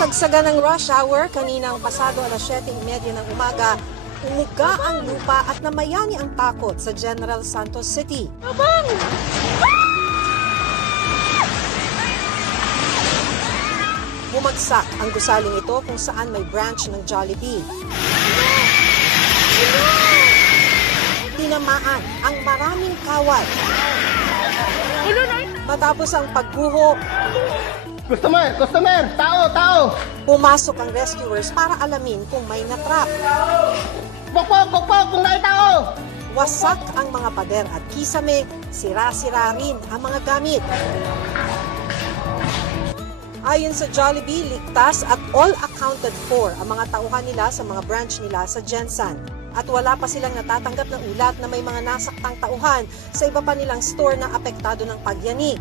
Kasagsagan ng rush hour kaninang pasado alas 7:30 ng umaga, umuga ang lupa at namayani ang takot sa General Santos City. Bumagsak ang gusaling ito kung saan may branch ng Jollibee. Tinamaan ang maraming kawat. Matapos ang pagguho, Customer! Tao! pumasok ang rescuers para alamin kung may natrap. Pokpok! Kung may tao! Wasak ang mga pader at kisame, sira-sira rin ang mga gamit. Ayon sa Jollibee, ligtas at all accounted for ang mga tauhan nila sa mga branch nila sa Gensan. At wala pa silang natatanggap na ulat na may mga nasaktang tauhan sa iba pa nilang store na apektado ng pagyanig.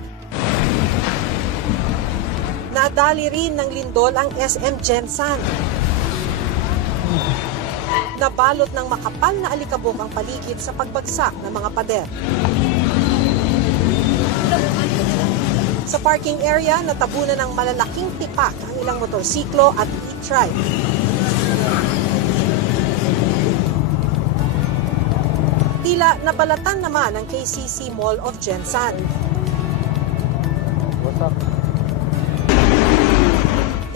Nadali rin ng lindol ang SM Gensan. Nabalot ng makapal na alikabok ang paligid sa pagbagsak ng mga pader. Sa parking area, natabunan ng malalaking tipak ang ilang motorsiklo at e-trike. Tila nabalatan naman ang KCC Mall of Gensan.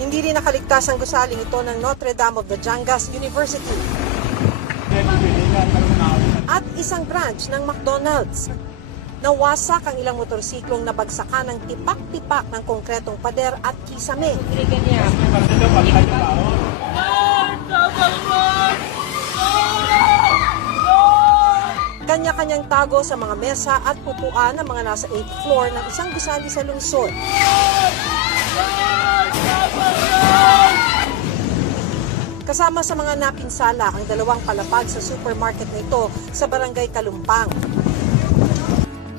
Hindi rin nakaligtas ang gusaling ito ng Notre Dame of the Jangas University at isang branch ng McDonald's. Nawasak ang ilang motorsiklong nabagsakan ng tipak-tipak ng konkretong pader at kisame. Kanya-kanyang tago sa mga mesa at upuan ng mga nasa 8th floor ng isang gusali sa lungsod. Kasama sa mga napinsala ang dalawang palapag sa supermarket na ito sa Barangay Kalumpang.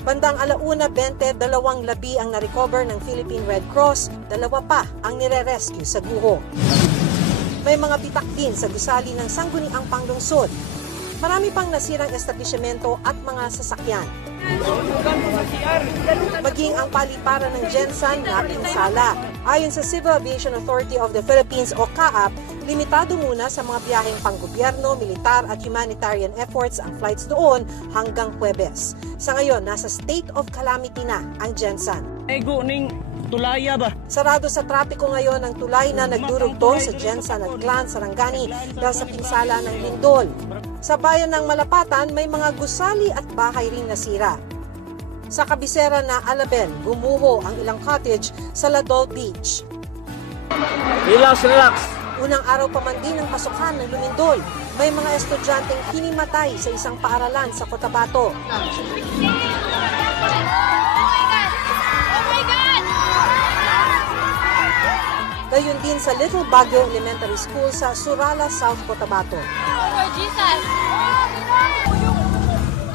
Bandang 1:20, 2 labi ang na-recover ng Philippine Red Cross, 2 pa ang nire-rescue sa guho. May mga bitak din sa gusali ng Sangguniang Panglungsod. Marami pang nasirang establishmento at mga sasakyan. Maging ang paliparan ng Gensan napinsala. Ayon sa Civil Aviation Authority of the Philippines o CAAP, limitado muna sa mga biyaheng panggobyerno, militar at humanitarian efforts ang flights doon hanggang Huwebes. Sa ngayon, nasa state of calamity na ang Gensan. Ego ning tulaya ba? Sarado sa trapiko ngayon ang tulay na nagdurugtong sa Gensan at Clan, Sarangani dahil sa pinsala ng lindol. Sa bayan ng Malapatan, may mga gusali at bahay ring nasira. Sa kabisera na Alabel, gumuho ang ilang cottage sa Ladol Beach. Relax. Unang araw pa man din ng pasukan ng lumindol. May mga estudyanteng hinimatay sa isang paaralan sa Cotabato. Gayon din sa Little Baguio Elementary School sa Surala, South Cotabato.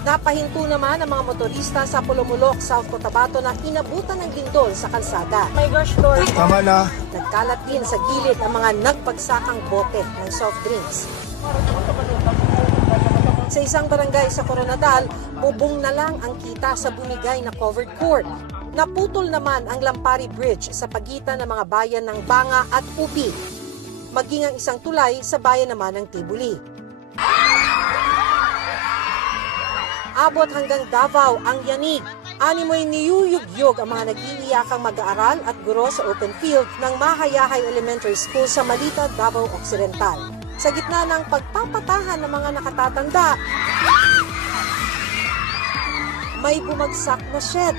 Napahinto naman ang mga motorista sa Pulumulok, South Cotabato na inabutan ng lindol sa kalsada. Tama na. Nagkalat din sa gilid ang mga nagpagsakang bote ng soft drinks. Sa isang barangay sa Coronadal, bubong na lang ang kita sa bumigay na covered court. Naputol naman ang Lampari Bridge sa pagitan ng mga bayan ng Banga at Ubi. Maging ang isang tulay sa bayan naman ng Tibuli. Abot hanggang Davao ang yanig. Animoy niyuyugyog ang mga nag-iiyakang mag-aaral at guro sa open field ng Mahayahay Elementary School sa Malita, Davao Occidental. Sa gitna ng pagpapatahan ng mga nakatatanda, may bumagsak na shed.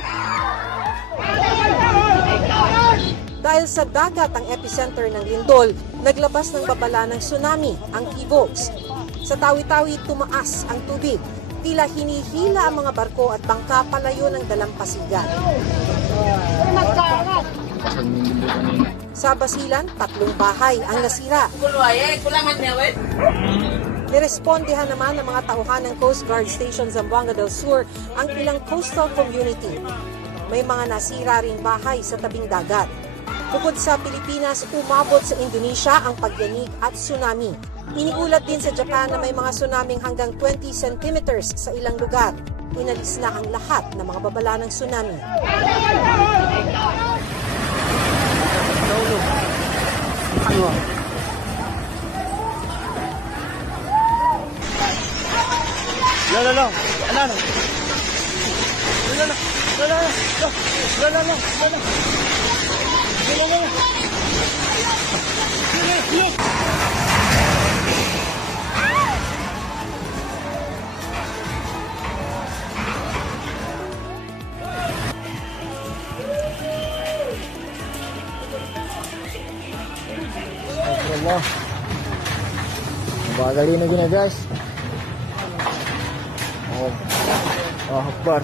Dahil sa dagat ang epicenter ng lindol, naglabas ng babala ng tsunami ang Evox. Sa Tawi-Tawi tumaas ang tubig. Tila hinihila ang mga barko at bangka palayo ng dalampasigan. Sa Basilan, 3 bahay ang nasira. Nirespondihan naman ng mga tauhan ng Coast Guard Station Zamboanga del Sur ang ilang coastal community. May mga nasira ring bahay sa tabing dagat. Bukod sa Pilipinas, umabot sa Indonesia ang pagyanig at tsunami. Iniulat din sa Japan na may mga tsunaming hanggang 20 centimeters sa ilang lugar. Inalis na ang lahat ng mga babala ng tsunami. La. Ano? Allah. Bagal ini gini guys. Oh. Oh, Akbar.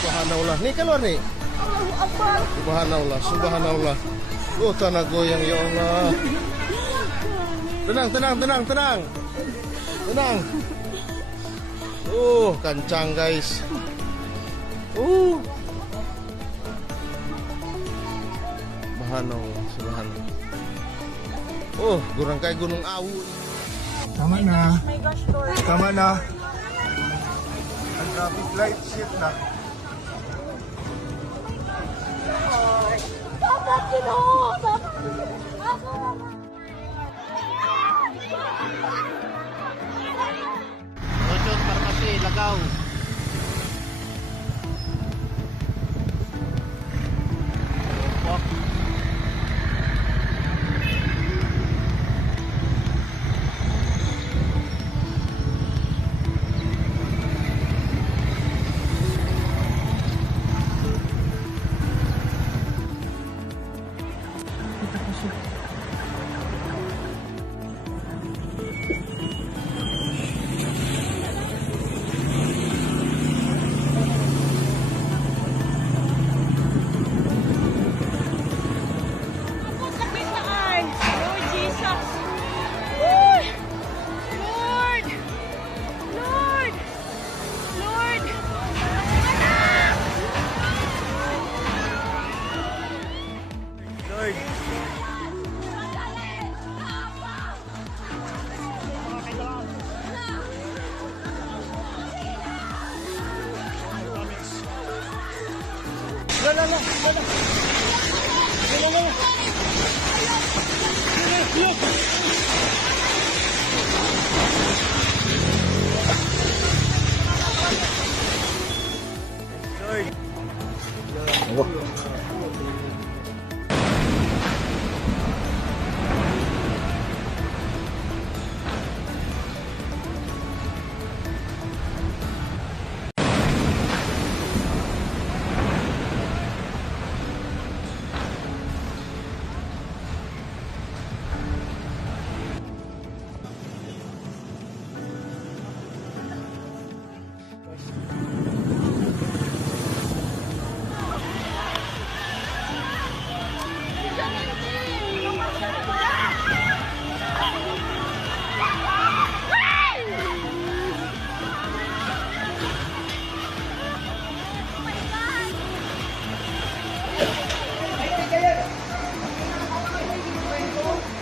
Subhanallah. Nih keluar nih. Subhanallah, subhanallah. Oh, tanah goyang ya Allah. Tenang. Tenang. Kencang guys. Subhanallah, subhanallah. Kurang kayak Gunung Awu. Tama na. Ang traffic light shift na. Dapat Ginoo! Dapat! Ako naman! Rochot, Parmasi, Lagaw.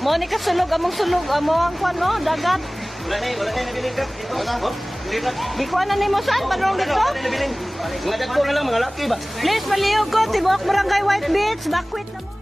Mo ni kasulog among sulog among kuan no dagat. Wala na nabiling ka. Wala. Di ko na nimo saan padung dito. Nabiling. Mga dagko na lang mga laki ba. Please palihog ko tibuok barangay White Beach. Bakwit na mo.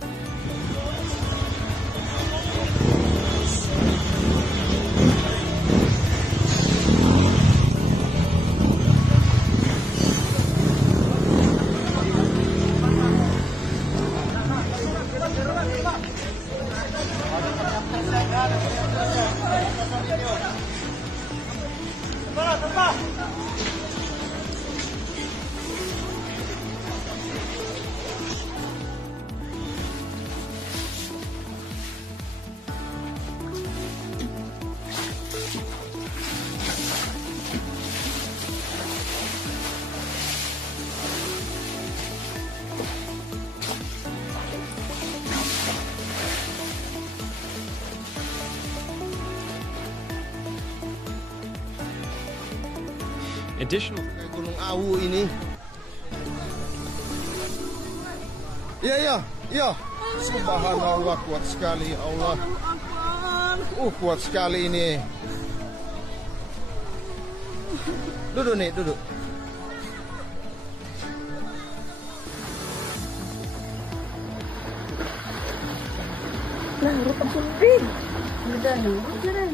Additional. Gunung Awu ini. Iya. Subhanallah, kuat sekali Allah. Kuat sekali ini. Duduk nih, duduk. Nah, urut ang tubig. Udah nih, udah.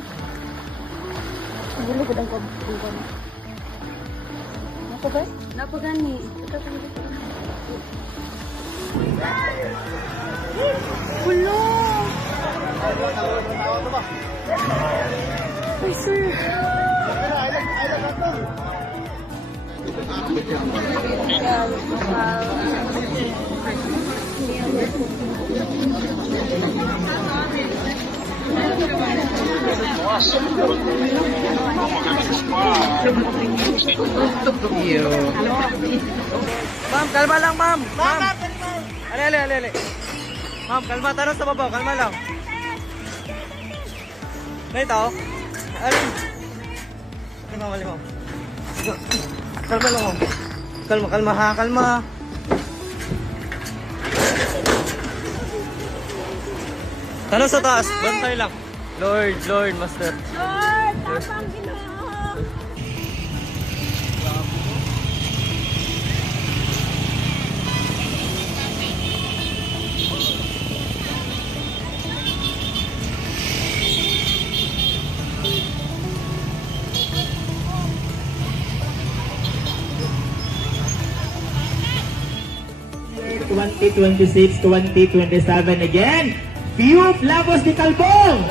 Dulu gedang kau. Apa guys? Napa gani? Kita tunggu. Hello. Ay, sir. Ma'am, kalma lang, ma'am. Ma'am. Ali. Ma'am, kalma tanong sa baba, kalma lang. Na ito? Ali. Ma'am. Kalma lang, ma'am. Kalma ha, kalma. Tanong sa taas, bantay lang. Lord, Master. Lord, tapang Ginoo. Year 2026, 2027 again. Piyup Labos di Kalbong.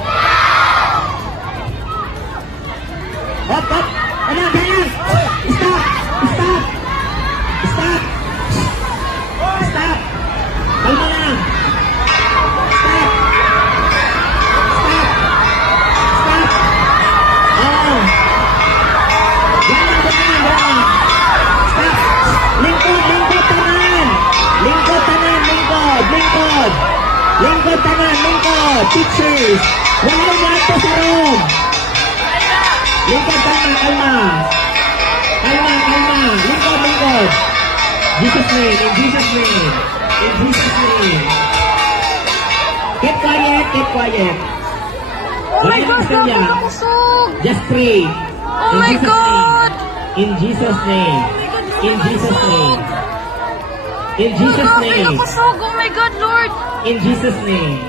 Hop. Ganyan. Stop. Kalma lang. Stop. Oh. Ganyan. Stop. Lingkod tanan. Lingkod tanan. Teachers. Walang nato sa room. Lingkod, kalma. Lingkod. Jesus name. Keep quiet. Oh my God, grabe na kusog. Just pray. Oh my God. In Jesus name. Grabe na kusog. Oh my God, Lord. In Jesus name.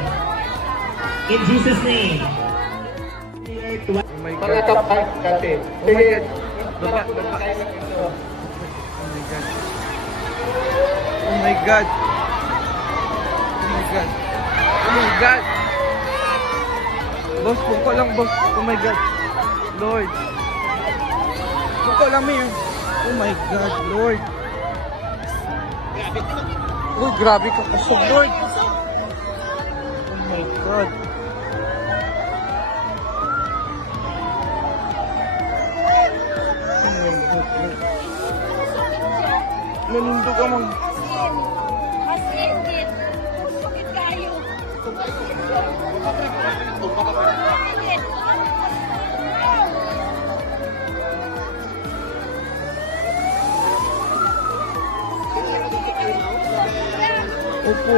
Pangitap kasi. Sige. Oh my God. Boss, buko lang, boss. Oh my God. Lord. Buko lang, Mir. Oh my God, Lord. Uy, grabe ka kusog, Lord. Oh my God. Oh my God, Lord. Nanundog ka, Mang. As in, Git. Bakit kayo? Opo.